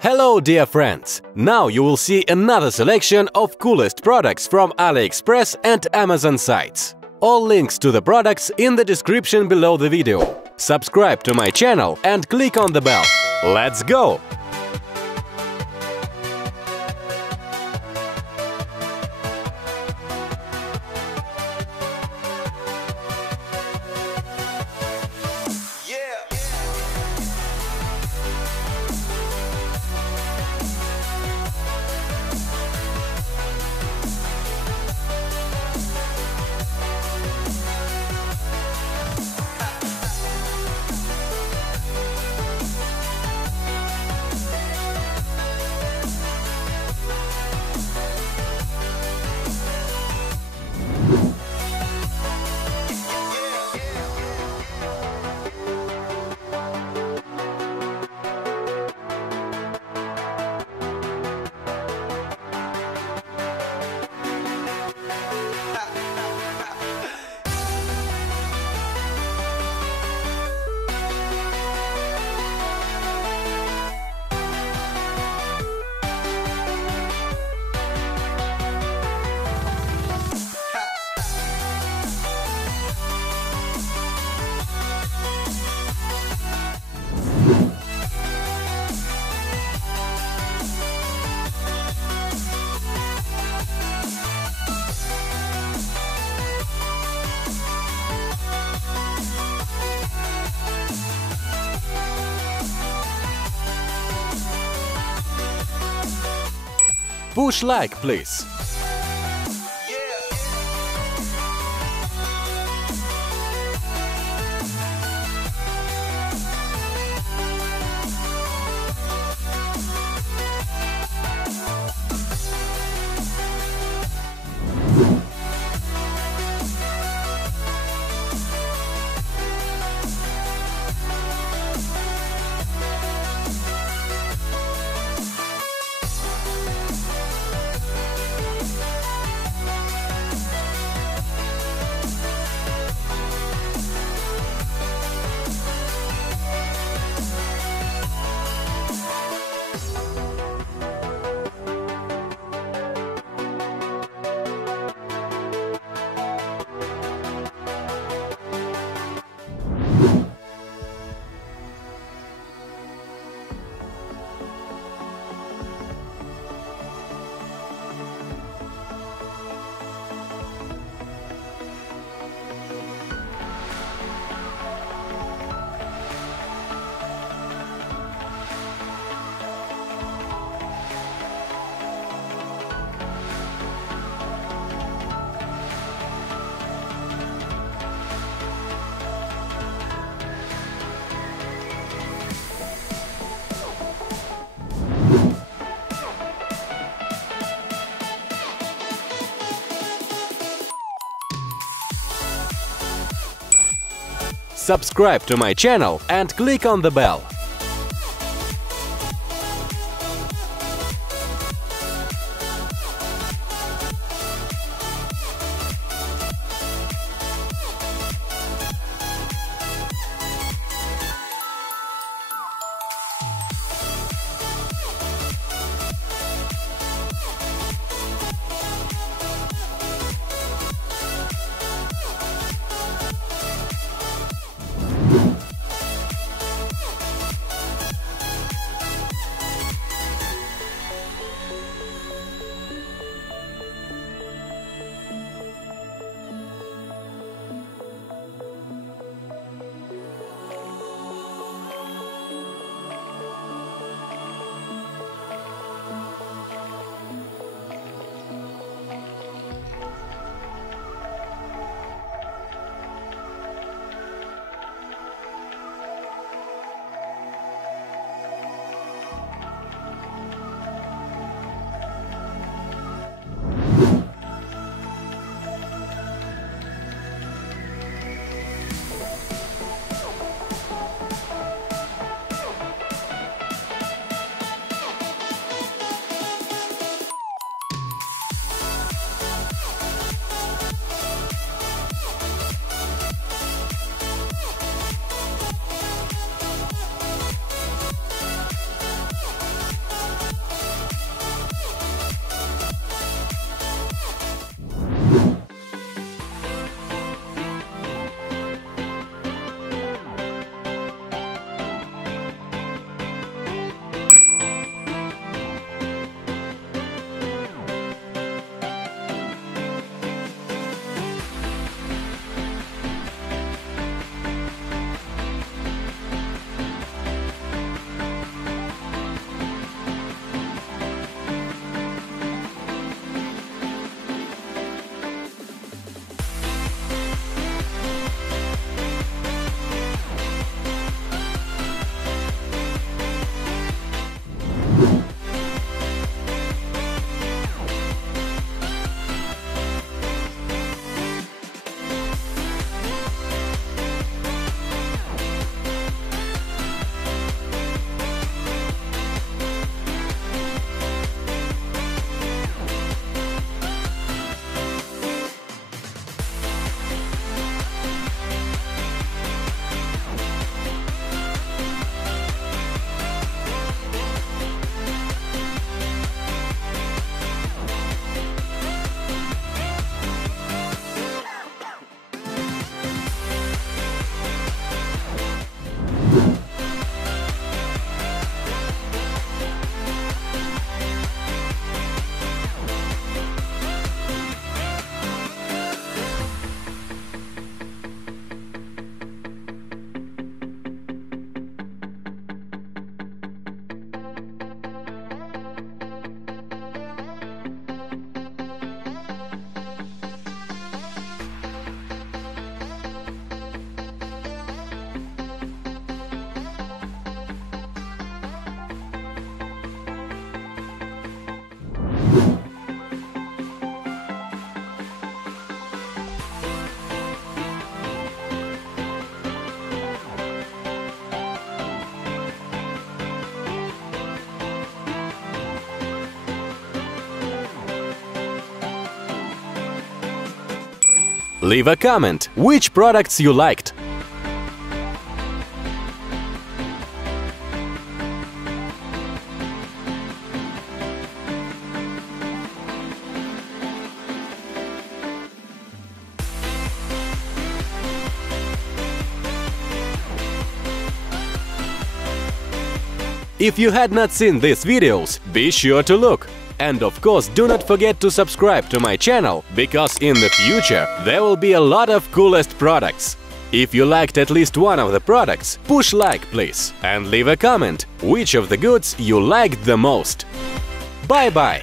Hello dear friends! Now you will see another selection of coolest products from AliExpress and Amazon sites. All links to the products in the description below the video. Subscribe to my channel and click on the bell. Let's go! Push like, please. Subscribe to my channel and click on the bell. Leave a comment which products you liked. If you had not seen these videos, be sure to look. And of course, do not forget to subscribe to my channel, because in the future there will be a lot of coolest products. If you liked at least one of the products, push like please, and leave a comment which of the goods you liked the most. Bye-bye!